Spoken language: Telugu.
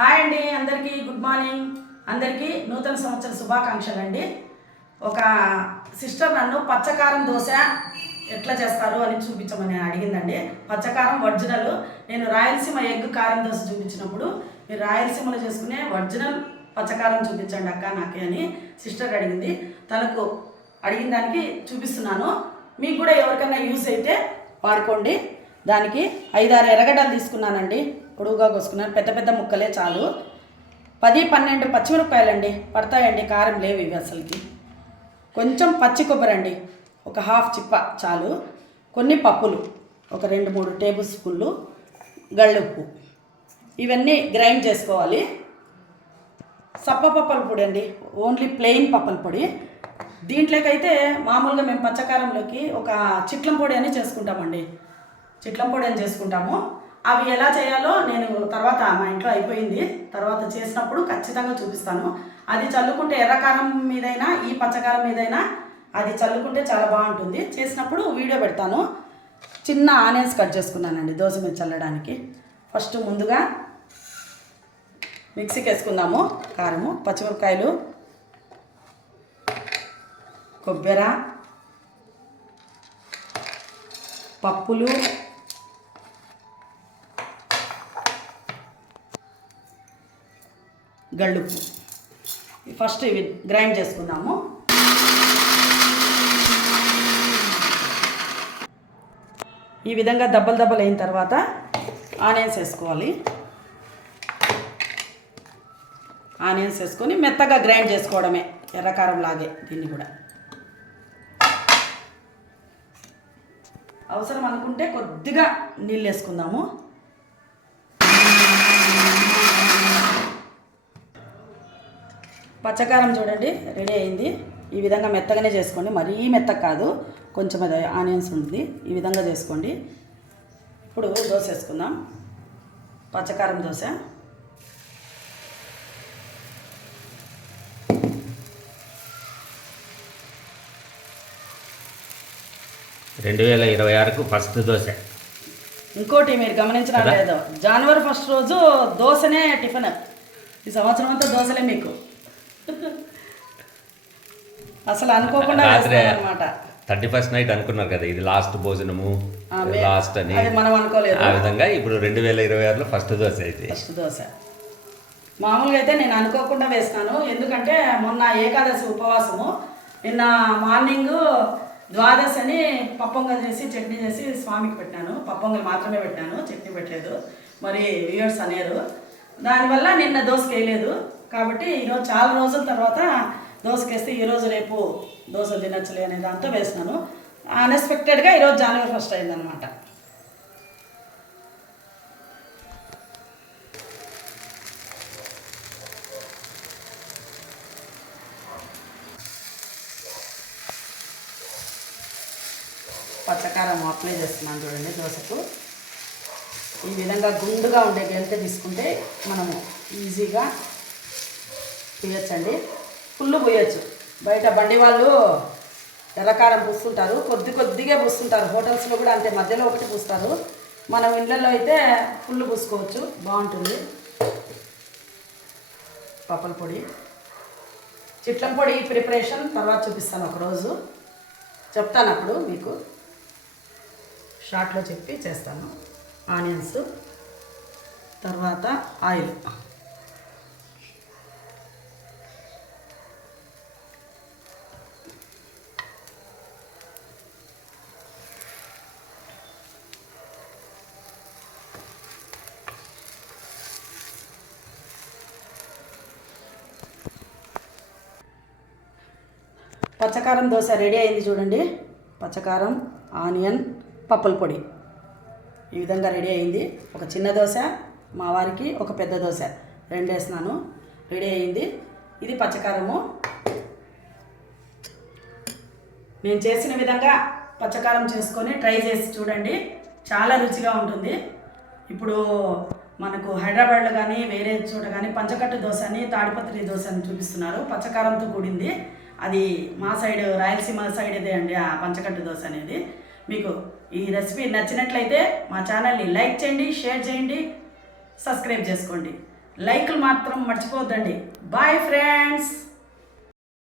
హాయ్ అండి, అందరికీ గుడ్ మార్నింగ్. అందరికీ నూతన సంవత్సర శుభాకాంక్షలు అండి. ఒక సిస్టర్ నన్ను పచ్చకారం దోశ ఎట్లా చేస్తారు అని చూపించమని అడిగిందండి. పచ్చకారం ఒరిజినల్. నేను రాయలసీమ ఎగ్ కారం దోశ చూపించినప్పుడు మీరు రాయలసీమలో చేసుకునే ఒరిజినల్ పచ్చకారం చూపించండి అక్క నాకే అని సిస్టర్ అడిగింది. తనకు అడిగిన దానికి చూపిస్తున్నాను. మీకు కూడా ఎవరికైనా యూస్ అయితే వాడుకోండి. దానికి 5-6 ఎర్రగడ్డలు తీసుకున్నానండి, పొడుగుగా కోసుకున్నాను. పెద్ద పెద్ద ముక్కలే చాలు. 10-12 పచ్చిమిరపకాయలండి పడతాయండి, కారం లేవు ఇవి అసలుకి. కొంచెం పచ్చి కొబ్బరి అండి, ఒక హాఫ్ చిప్ప చాలు. కొన్ని పప్పులు, ఒక 2-3 టేబుల్ స్పూన్లు గళ్ళుప్పు. ఇవన్నీ గ్రైండ్ చేసుకోవాలి. సప్ప పప్పల పొడి అండి, ఓన్లీ ప్లెయిన్ పప్పల పొడి. దీంట్లోకైతే మామూలుగా మేము పచ్చకారంలోకి ఒక చిట్లం పొడి అని చేసుకుంటామండి. చిట్లం పొడి అని చేసుకుంటాము. అవి ఎలా చేయాలో నేను తర్వాత మా ఇంట్లో అయిపోయింది, తర్వాత చేసినప్పుడు ఖచ్చితంగా చూపిస్తాను. అది చల్లుకుంటే ఎర్రకారం మీదైనా ఈ పచ్చకారం మీదైనా అది చల్లుకుంటే చాలా బాగుంటుంది. చేసినప్పుడు వీడియో పెడతాను. చిన్న ఆనియన్స్ కట్ చేసుకున్నానండి దోశ మీద చల్లడానికి. ఫస్ట్ ముందుగా మిక్సీకి వేసుకుందాము. కారము, పచ్చిమిరపకాయలు, కొబ్బరి, పప్పులు, గళ్ళుప్పు. ఫస్ట్ ఇవి గ్రైండ్ చేసుకుందాము. ఈ విధంగా దబ్బలు అయిన తర్వాత ఆనియన్స్ వేసుకోవాలి. ఆనియన్స్ వేసుకొని మెత్తగా గ్రైండ్ చేసుకోవడమే, ఎర్రకారం లాగే దీన్ని కూడా. అవసరం అనుకుంటే కొద్దిగా నీళ్ళు వేసుకుందాము. పచ్చకారం చూడండి రెడీ అయింది. ఈ విధంగా మెత్తగానే చేసుకోండి, మరీ మెత్తగా కాదు, కొంచెం అది ఆనియన్స్ ఉంటుంది. ఈ విధంగా చేసుకోండి. ఇప్పుడు దోశ వేసుకుందాం. పచ్చకారం దోశ. ఫస్ట్ దోశ. ఇంకోటి మీరు గమనించడం లేదో, జనవరి 1 రోజు దోశనే టిఫిన్. ఈ సంవత్సరం అంతా దోశలే మీకు. అసలు అనుకోకుండా అనమాట. 31st నైట్ అనుకున్నారు కదా ఇది లాస్ట్ భోజనము, లాస్ట్ అని. మనం అనుకోలేదు. ఆ విధంగా ఇప్పుడు 2026లో ఫస్ట్ దోశ అయితే. ఫస్ట్ దోశ మామూలుగా అయితే నేను అనుకోకుండా వేస్తాను. ఎందుకంటే మొన్న ఏకాదశి ఉపవాసము, నిన్న మార్నింగ్ ద్వాదశి అని పప్పొంగల్ చేసి చట్నీ చేసి స్వామికి పెట్టాను. పప్పొంగల్ మాత్రమే పెట్టాను, చట్నీ పెట్టలేదు. మరి వ్యూయర్స్ అనేరు, దానివల్ల నిన్న దోశకి వేయలేదు. కాబట్టి ఈరోజు చాలా రోజుల తర్వాత దోశకి వేస్తే ఈరోజు రేపు దోశ తినచ్చలే అనే దాంతో వేసినాను. అన్ఎక్స్పెక్టెడ్గా ఈరోజు జనవరి 1 అయిందనమాట. పచ్చకారం అప్లై చేస్తున్నాను చూడండి దోశకు. ఈ విధంగా గుండుగా ఉండే గెంటె తీసుకుంటే మనము ఈజీగా పూయచ్చండి. ఫుల్ పూయచ్చు. బయట బండి వాళ్ళు ఎర్రకారం పూస్తుంటారు, కొద్దిగా పూస్తుంటారు. హోటల్స్లో కూడా అంతే, మధ్యలో ఒకటి పూస్తారు. మనం ఇళ్ళల్లో అయితే ఫుల్ పూసుకోవచ్చు, బాగుంటుంది. పప్పల పొడి, చిట్లం పొడి ప్రిపరేషన్ తర్వాత చూపిస్తాను, ఒకరోజు చెప్తాను. అప్పుడు మీకు షార్ట్లో చెప్పి చేస్తాను. ఆనియన్స్, తర్వాత ఆయిల్. పచ్చకారం దోశ రెడీ అయింది చూడండి. పచ్చకారం, ఆనియన్, పప్పుల పొడి ఈ విధంగా రెడీ అయింది. ఒక చిన్న దోశ మా వారికి, ఒక పెద్ద దోశ 2 వేసినాను. రెడీ అయింది. ఇది పచ్చకారము. నేను చేసిన విధంగా పచ్చకారం చేసుకొని ట్రై చేసి చూడండి, చాలా రుచిగా ఉంటుంది. ఇప్పుడు మనకు హైదరాబాద్లో కానీ వేరే చోట కానీ పంచకట్టు దోశ అని, తాడిపత్రి దోశ అని చూపిస్తున్నారు, పచ్చకారంతో కూడింది. అది మా సైడ్ రాయలసీమ సైడ్ ఇదే అండి ఆ పంచకట్టు దోశ అనేది. మీకు ఈ రెసిపీ నచ్చినట్లయితే మా ఛానల్ని లైక్ చేయండి, షేర్ చేయండి, సబ్స్క్రైబ్ చేసుకోండి. లైక్లు మాత్రం మర్చిపోవద్దండి. Bye friends.